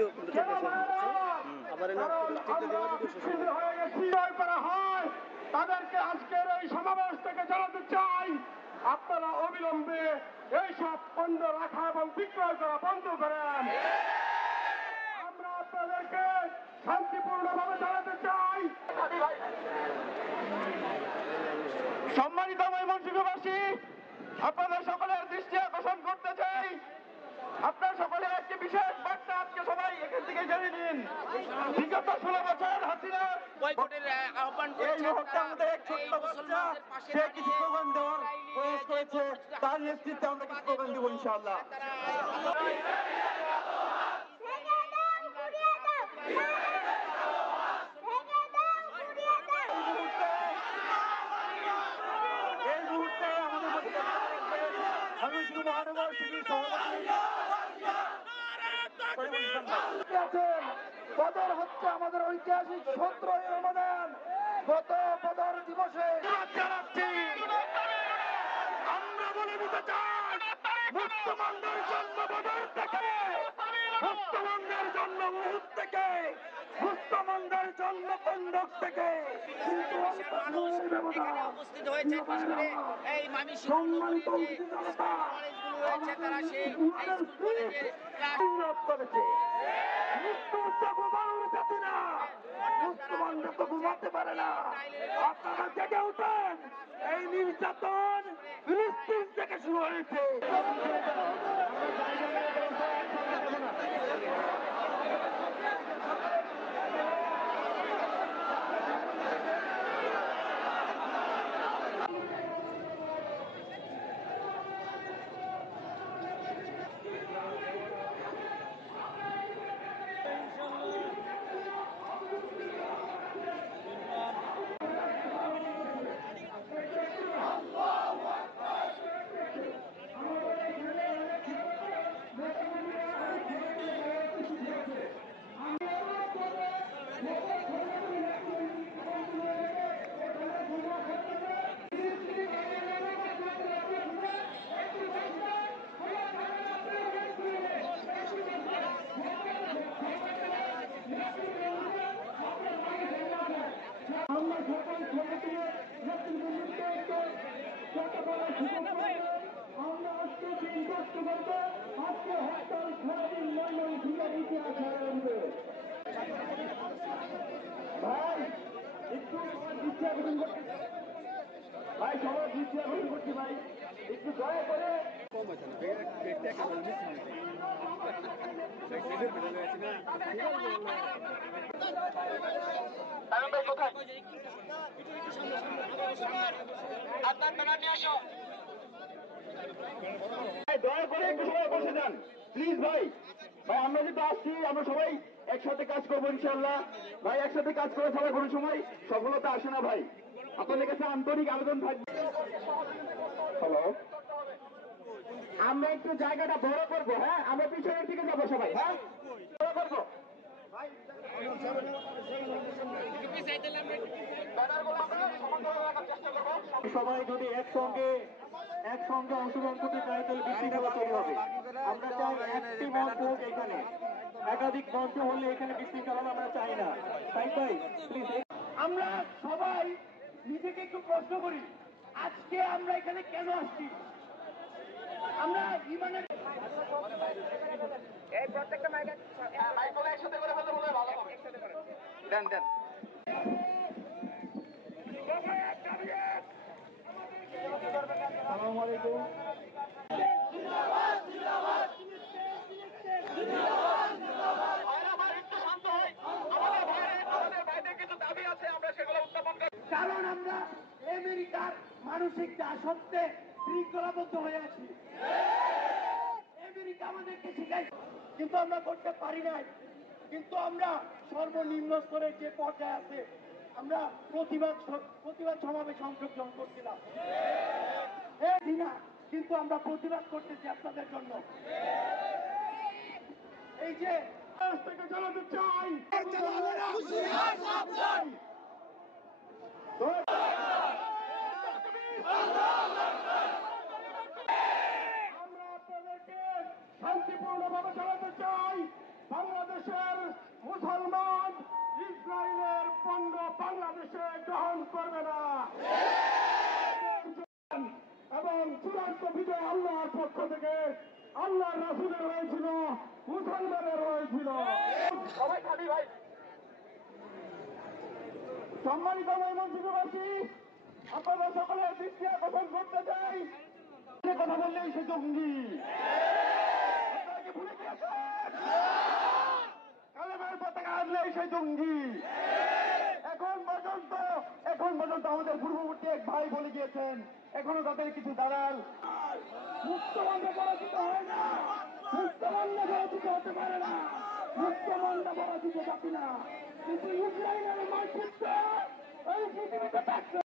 Video কিন্তু তাদেরকে আজকের এই সমাবেশ থেকে জানাতে চাই, আপনারা অবিলম্বে এইসব পণ্য রাখা এবং বিক্রয় করা বন্ধ করেন। আমরা আপনাদেরকে শান্তিপূর্ণভাবে জানাতে চাই। সম্মানিত ময়মনসিংহবাসী, আপনাদের সকলের দৃষ্টি আকর্ষণ করতে চাই। আপনার সকলের একটি বিশেষ আজকে সবাই এখান থেকে জেনে নিন। বিগত ষোলো বছর হাসিনা বয়কটের আহ্বান এই করেছেন মুহূর্তে তারা আমাদের এক ছোট্ট বাচ্চা সে কিছু দাঁড়িয়ে দেওয়ার প্রয়াস করেছে। তার নেতৃত্বে আমরা কিছু স্লোগান দেবো ইনশাআল্লাহ। শুধু মহানগর শিবির সভাপতি। আছেন। বদর হচ্ছে আমাদের ঐতিহাসিক সতেরোই রমাদান গত বদর দিবসে আমরা বলে দিতে চাই, মুক্তমানদের জন্ম বদর থেকে, মুক্তমানদের জন্ম মুহূর্ত থেকে থেকে উপস্থিত হয়েছে এই মামি সম্মানিত তারা সেই বিরোধ করেছে। তো ঘুমাতে পারে না। আপনারা জেগে উঠেন। এই নির্যাতন ফিলিস্তিন থেকে শুরু হয়েছে আমরা সকল সমিতির নেতৃবৃন্দকে বড় সুযোগ পাবো, আমরা আজকে চিন্তাস্ত করব আজকে হরতাল সারাদিন ময়মন ঘিরে ইতিহাস আনবে ভাই একটু দৃষ্টি আকর্ষণ করছি ভাই একটু দয়া করে ভাই, দয়া করে একটু সবাই বসে যান। প্লিজ ভাই। ভাই, আমরা যেহেতু আসছি, আমরা সবাই একসাথে কাজ করব ইনশাল্লাহ ভাই, একসাথে কাজ করে সবাই কোনো সময় সফলতা আসে না, ভাই। আপনাদের কাছে আন্তরিক আবেদন থাকবে। হ্যালো আমরা একটু জায়গাটা বড় করব হ্যাঁ? আমরা পিছনের দিকে যাব সবাই হ্যাঁ? বড় করব? সবাই যদি একসঙ্গে একসঙ্গে অংশগ্রহণ করতে চাই তাহলে তৈরি হবে আমরা চাই একটি মঞ্চ হোক এখানে। একাধিক মঞ্চ হলে এখানে আমরা চাই না। তাই তাই আমরা সবাই নিজেকে একটু প্রশ্ন করি, আজকে আমরা এখানে কেন আসছি? আমরা ইমানের এই প্রত্যেকটা একসাথে করে দেন দেন। কারণ আমরা আমেরিকার মানসিক দাসত্বে শৃঙ্খলাবদ্ধ হয়ে আছি। আমাদেরকে শিখাই কিন্তু আমরা করতে পারি নাই। কিন্তু আমরা সর্বনিম্ন স্তরের যে পর্যায়ে আছে আমরা প্রতিবাদ প্রতিবাদ সমাবেশ অংশগ্রহণ করছিলাম। কিন্তু আমরা প্রতিবাদ করতেছি আপনাদের জন্য। এই যে থেকে জানাতে চাই সে গ্রহণ করবে না। এবং চূড়ান্ত বিজয় আল্লাহর পক্ষ থেকে আল্লাহ রাসুলের হয়েছিল, মুসলমানের হয়েছিল। সবাই খাবি ভাই। সম্মানিত ময়মনসিংহবাসী আপনারা সকলে দৃষ্টি আকর্ষণ করতে চাই। কথা বললেই সে জঙ্গি। কালেমের পতাকা আনলেই সে জঙ্গি। পর্যন্ত আমাদের পূর্ববর্তী এক ভাই বলে গিয়েছেন, এখনও তাদের কিছু দালাল মুক্তমন্ডে পরাজিত হয় না। মুক্তমন্ডে পরাজিত হতে পারে না। মুক্তমন্ডে পরাজিত যাবে না। কিন্তু ইসরায়েলের মানচিত্র এই পৃথিবীতে থাকছে